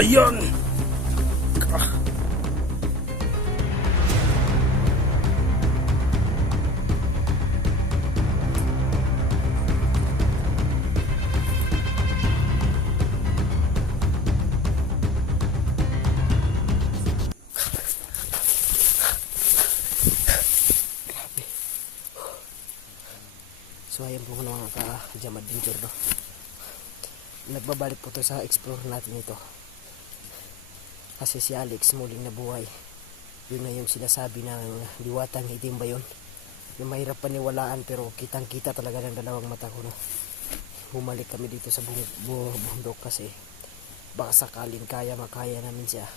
Ayan! So ayan po mga ka-jam adventure, no? Nagbabalik po to sa explore natin ito. Kasi si Alex muling nabuhay. Yun na yung sinasabi ng diwatang itim ba yun? Yung mahirap paniwalaan pero kitang kita talaga ng dalawang mata ko, no? Bumalik kami dito sa bundok kasi baka sakalin makaya namin siya.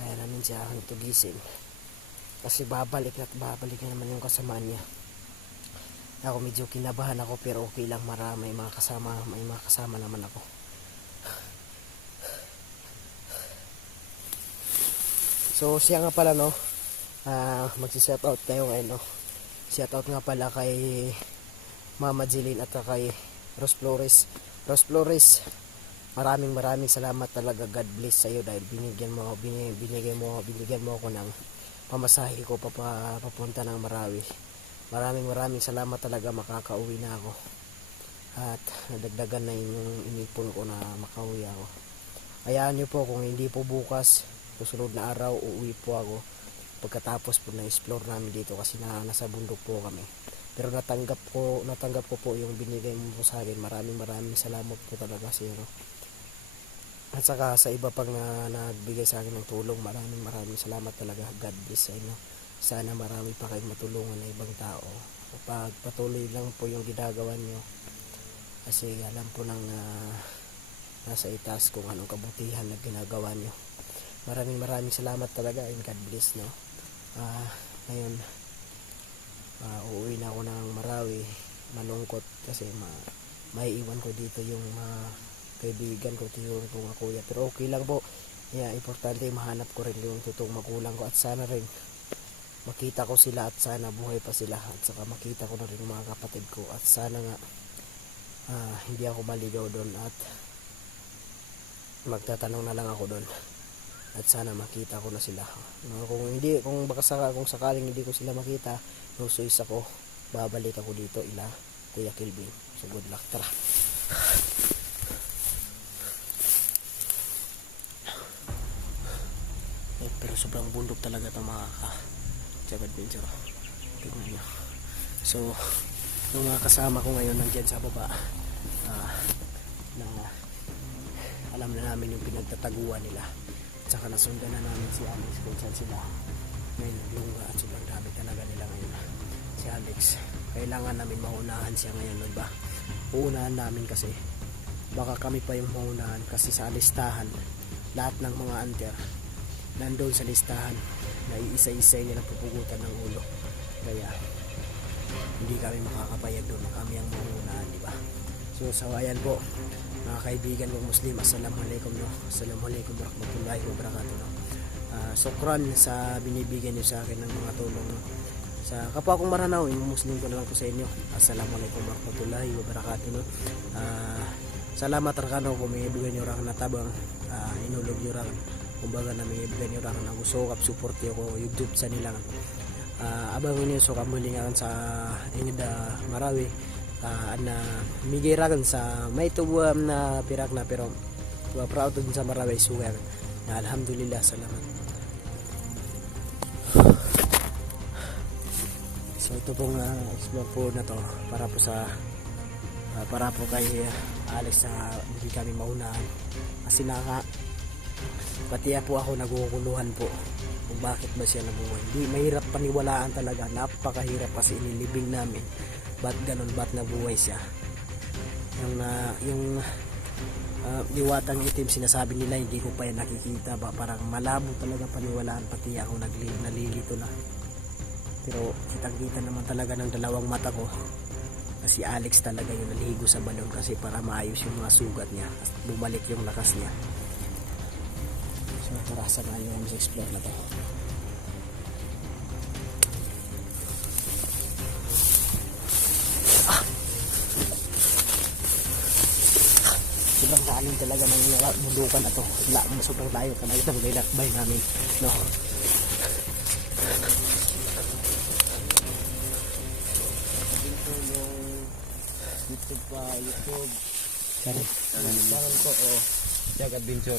Kaya namin siya tugisin. Kasi babalik na naman yung kasamaan niya. Ako medyo kinabahan ako pero okay lang, may mga kasama naman ako. So siya nga pala, no, magsi-shout out tayo ngayon, no. Shout out nga pala kay Mama Jeline at kay Rose Flores. Maraming salamat talaga. God bless sa iyo dahil binigyan mo ako ng pamasahe ko papunta ng Marawi. Maraming salamat talaga, makakauwi na ako. At nadagdagan na yung inipon ko na makauwi ako. Hayaan nyo po, kung hindi po bukas, susunod na araw, uuwi po ako. Pagkatapos po na-explore namin dito kasi nasa bundok po kami. Pero natanggap ko po yung binigay mo po sa akin. Maraming salamat po talaga sa iyo, no? At saka sa iba pang nagbigay sa akin ng tulong, maraming salamat talaga. God bless sa inyo. Sana marami pa kayong matulungan na ibang tao. Patuloy lang po yung ginagawa nyo. Kasi alam po nang nasa itaas kung anong kabutihan na ginagawa nyo. Maraming salamat talaga and God bless, no? Ngayon, uuwi na ako ng Marawi. Malungkot kasi maiiwan ko dito yung kaibigan ko, tiyo ko nga kuya. Pero okay lang po. Yeah, importante mahanap ko rin yung totoong magulang ko at sana rin makita ko sila at sana buhay pa sila at saka makita ko na rin mga kapatid ko at sana nga hindi ako maligaw doon at magtatanong na lang ako doon at sana makita ko na sila. Kung sakaling hindi ko sila makita, no choice ako, babalik ako dito ila Kuya Kilvin. So good luck, tara. Pero sobrang bundok talaga ito mga adventure. Tingnan nyo. So yung mga kasama ko ngayon nandyan sa baba, na alam na namin yung pinagtataguan nila at saka nasundan na namin si Alex kung saan sila ngayon naglunga at sobrang dami talaga nila ngayon. Si Alex, kailangan namin maunahan siya ngayon, ba? Uunahan namin kasi baka kami pa yung maunahan kasi sa listahan lahat ng mga anter nandoon sa listahan na iisa-isay nilang pupugutan ng ulo. Kaya hindi kami makakapayag doon na kami ang mauunahan, di ba? So ayan po mga kaibigan kong Muslim, assalamualaikum, no? Assalamualaikum warahmatullahi wabarakatuh, no? Sukran sa binibigyan niyo sa akin ng mga tulong, no? Sa kapwa kong Maranao, yung Muslim ko na lang po sa inyo, assalamualaikum warahmatullahi wabarakatuh, no? Salamat rakano kung may ibigay niyo rin na tabang inulog niyo rin kumbaga na may ibigay niyo rin na gusto kap support niyo ko YouTube sa nilang abang niyo so kamulingan sa ingida Marawi na migay rin sa may tubuam na pirak na pero proud din sa Marawi sugar na alhamdulillah, salamat. So ito pong explore po na to para po kay Alex sa hindi kami maunahan kasi pati po ako naguguluhan po kung bakit ba siya nabuhay. Hindi, mahirap paniwalaan talaga, napakahirap kasi inilibing namin ba't nabuhay siya. Yung diwatang itim sinasabi nila hindi ko pa yan nakikita ba, parang malabo talaga paniwalaan, pati ako nalilito na. Pero kitang-kita naman talaga ng dalawang mata ko kasi Alex talaga yung naligo sa balon kasi para maayos yung mga sugat niya at bumalik yung lakas niya. So tara, samahan nyo sa explore na to. Sobrang ilalim talaga ng bundukan ato. Sobrang layo ka na itong nilakbay namin, no? YouTube Channel ko o Jag Adventure.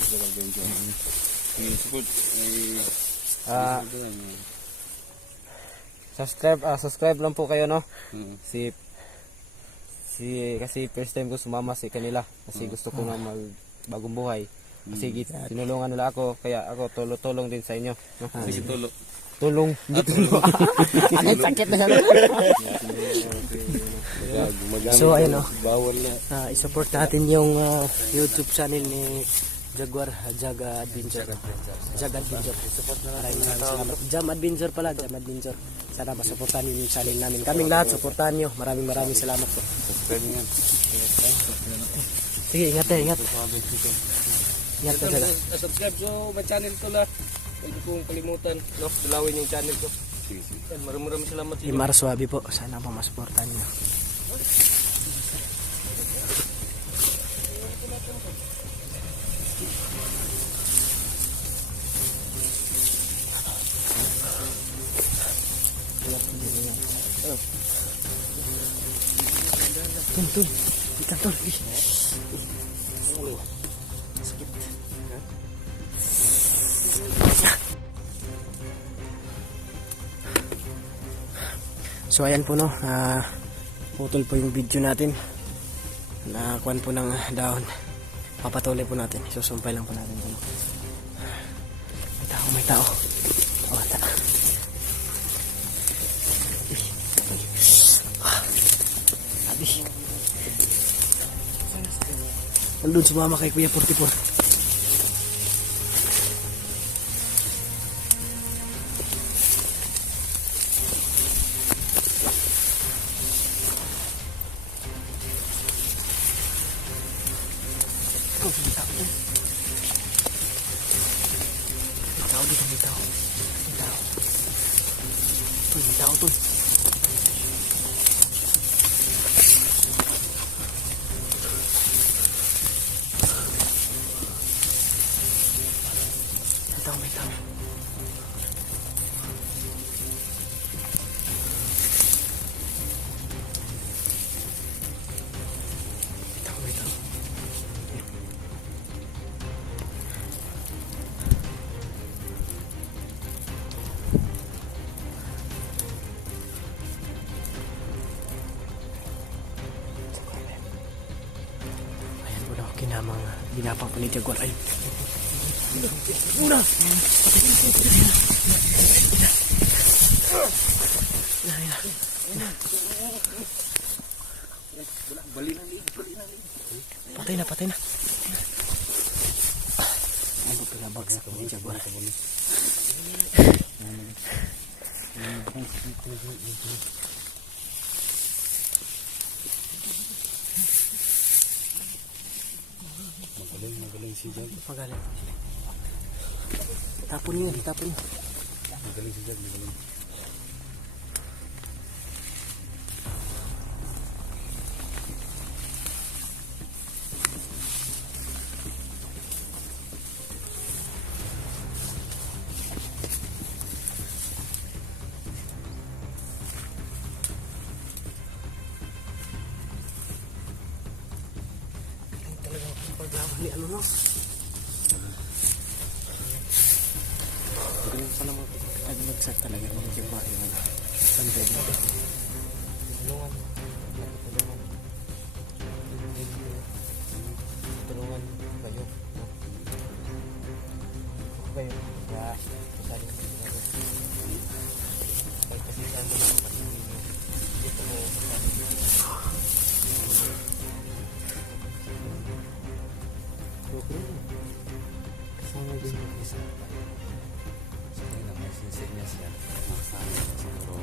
Support subscribe lang po kayo, no? mm. Kasi first time ko sumama sa kanila kasi gusto ko na magbagong buhay. Kasi tinulungan nila ako, kaya ako tulong din sa inyo. No? Sige Tulong. Ang sakit na yan. So ayun, no? Bawal na. I-support natin yung YouTube channel ni Jaguar, Jag Adventure. Jag Adventure. Support na salamat. Jam Adventure pala, Jam Adventure. Sana masuportahan niyo yung channel namin. Kaming lahat, suportahan niyo. Maraming salamat po. Subscribe niyan. Sige, ingat tayo, ingat. Ingat ka dyan. Subscribe so my channel ko la. Huwag kong kalimutan, no? Dalawin yung channel ko. Sige. Maraming salamat sa inyo. Imar Suabe po. Sana po masuportahan niyo. Tun. Ikan tun. Sakit. So ayan po, no. Putol po yung video natin. Nakuhan po ng dahon. Papatuloy po natin. Isusumpay lang po natin. May tao. Oh, Abi. Nandun si mama kay Kuya 44. May tao to. May tao. Kinamang ginapang po ni Jaguar. Ay! Una! Patay na. Ano pinabagsak ni Jaguar? Magaling si Jag. Magaling. Tapon niyo. Magaling si Jag. Paglaban ni ano, no? Magaling pa naman. Nagmagsak talaga ng Jaguar. Sandali. Tulungan kayo, no? Kayo, ya, kasali ko sila. Kasi saan mo na ako pati ninyo. Dito mo, Kasama din yung isa. So yun ang sinya siya. Masama siguro.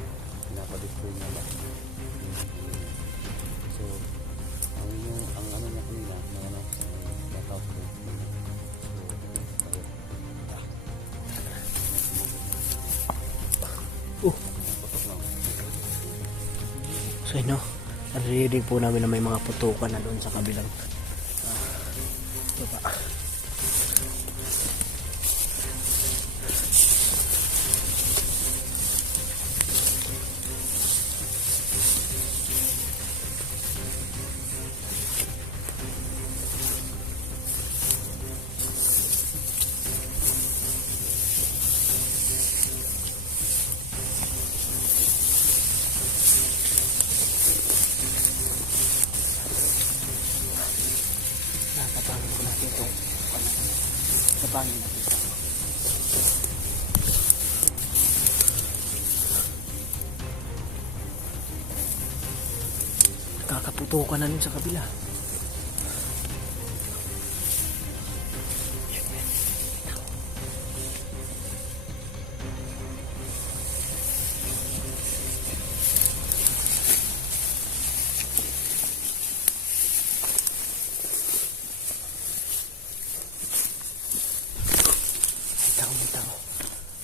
Pinapadisplay niya ba? So ang ano niya kanina, natawag ko. So yun, no? Narinig po namin na may mga putukan na doon sa kabilang Pangin natin siya. Kakaputukan na nun sa kabila.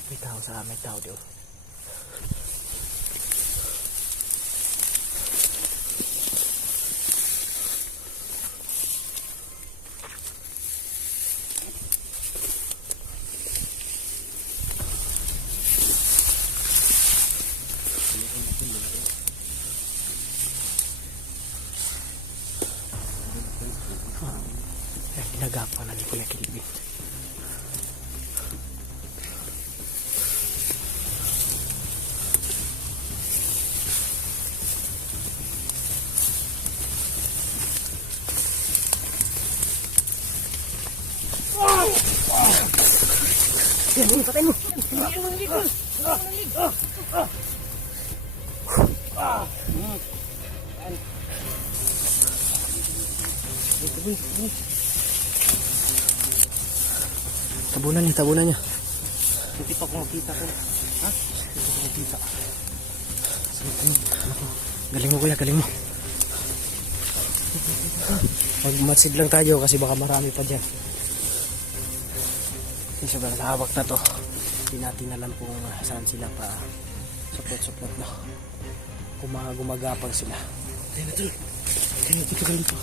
May tao sa may tao doon. Ginagapan na ni Kuya Kilby. Yan, ini patayin mo. Tabunan niya. Hindi pa ko makita ko. Ha? Hindi pa ko makita. Galing mo kuya, galing mo. Magmatsid lang tayo kasi baka marami pa dyan. Yung sobrang hawak na to. Hindi natin alam kung saan sila pa suplot-suplot na. Gumagapang sila. Tayo na tol. Tayo dito galing po.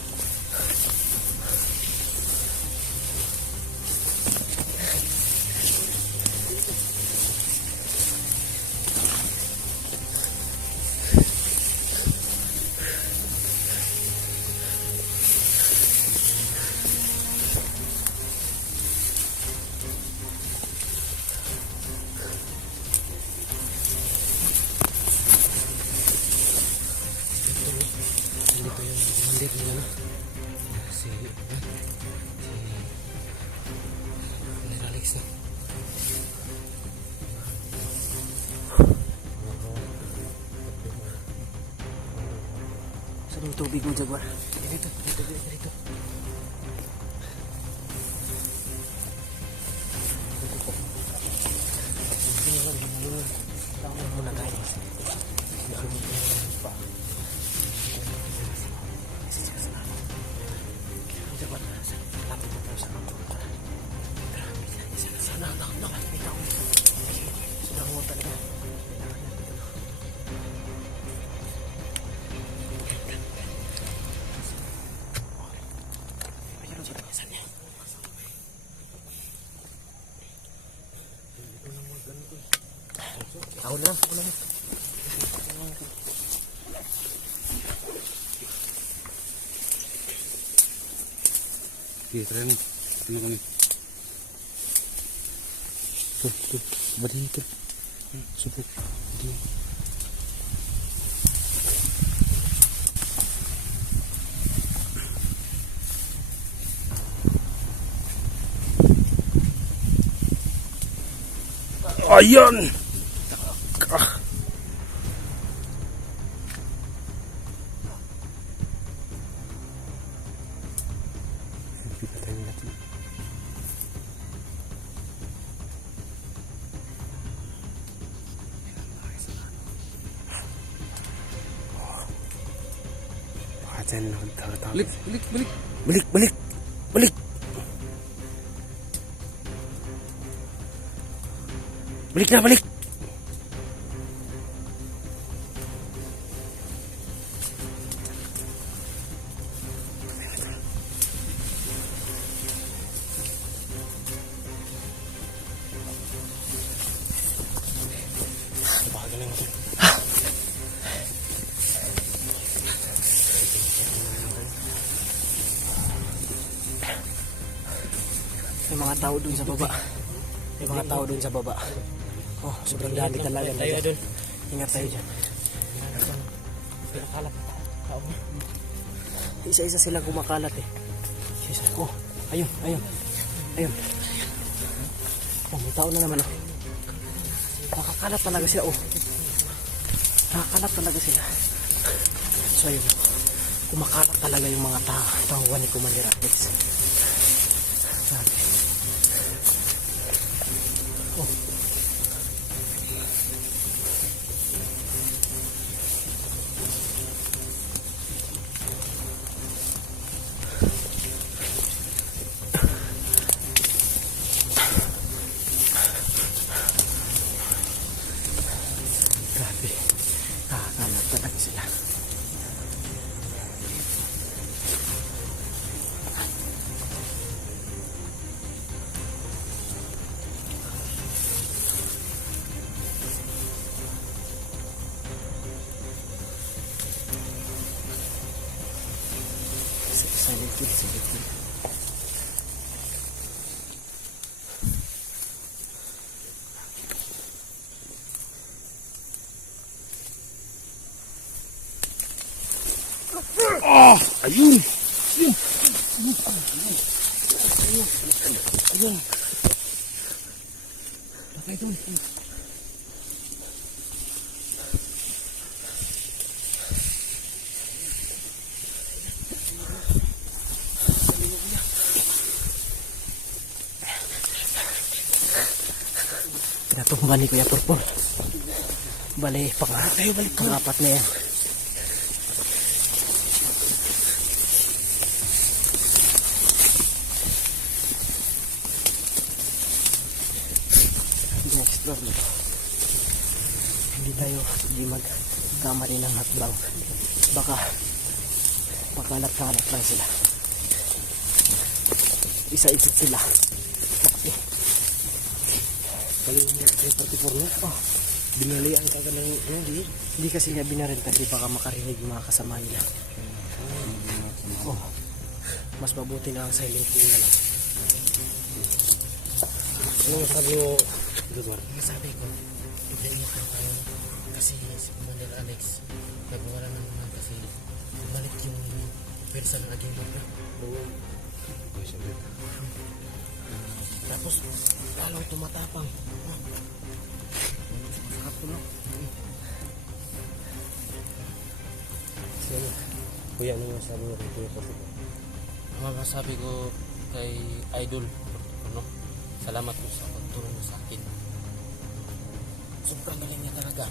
Saan yung tubig mo, Jaguar? Dito. Tama muna tayo. Jaguar, lapit na tayo sa mga. Sana, may tao. Sudah mo talaga. Ako lang. Sige, try na. Tingnan kami. Tuh. Badi itu. Subuk. Dia. Ayan! Balik. Balik. May mga tao dun sa baba. Oh, sobrang dami talaga. Tayo dun. Ingat tayo dyan. Isa-isa sila kumakalat eh. Oh, ayun. Oh, may tao na naman oh. Nakakalat talaga sila oh. Nakakalat talaga sila. So ayun, kumakalat talaga yung mga tauhan ni Commander Alex. Grabe. Oh. Grabe. Nakakalat talaga sila. Silent kid, silent kid. Ayun! Ayun. Patay doon. Pinatumba ni Kuya Purpur. Bali, pang-apat na yan. Na-explore nito. Hindi tayo magkamali ng hakbang. Baka pakalat-kalat lang sila. Isa-ikot sila. Okay. Kali yung 34 na? Oh, Binalian ka ng hindi kasi niya binarenta. Di baka makarinig yung mga kasama nila. Oh, mas mabuti na ang silent kill na lang. Ano sabi mo, Dudwar? Sabi ko, hindi mo tayo kasi si Commander Alex nagwala ng naman kasi bumalik yung persa ng aging na. Tapos lalong tumatapang. Masakap ko lang. Sino? Kuya, ano yung sabi mo kay Kuya Purpur? Ang masabi ko kay Idol, no? Salamat po sa pagtulong sa akin. Sobrang galing niya talaga.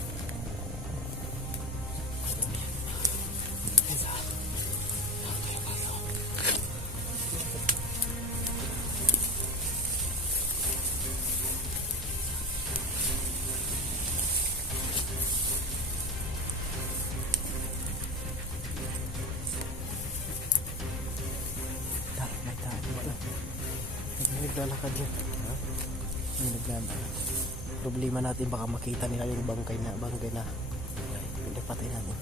May tao dito. Naglalakad yun. May naglalakad. Problema natin baka makita nila yung bangkay na pinapatay natin.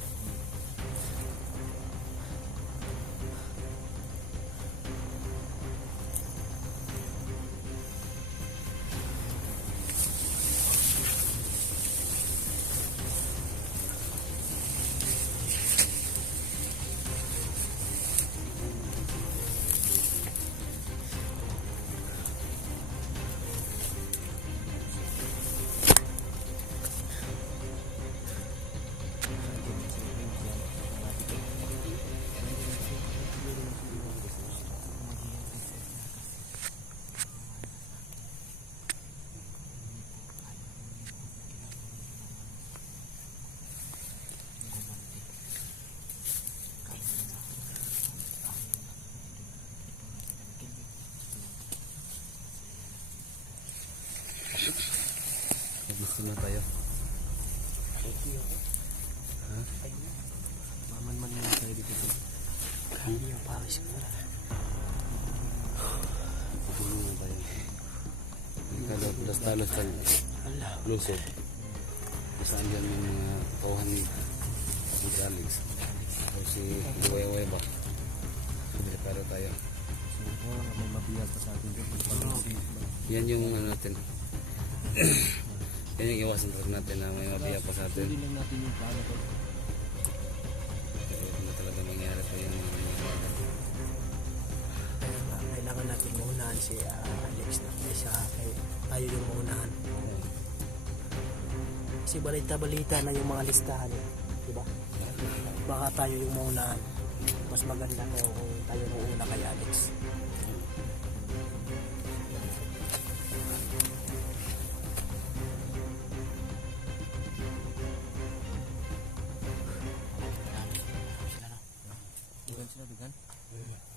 Gusto na tayo. Maman-man na tayo dito. Grabe yung pawis ko. Gusto na tayo. Kalau talos tayo. Lusog. Saan dyan yung mga tauhan ni Alex. O si Uwe ba? Prepare tayo. May mabiyag pa sa atin dito. Yan yung ano natin. Yan yung iwasan natin na may mabiyag pa sa atin. Hindi lang natin yung paano ko. Pero kung talaga mangyari pa yung Kailangan natin maunahan si Alex na kaysa kay tayo yung maunahan. Kasi balita-balita na yung mga listahan, di ba? Baka tayo yung maunahan. Mas maganda kung tayo mauna kay Alex. Dugan sila, dugan.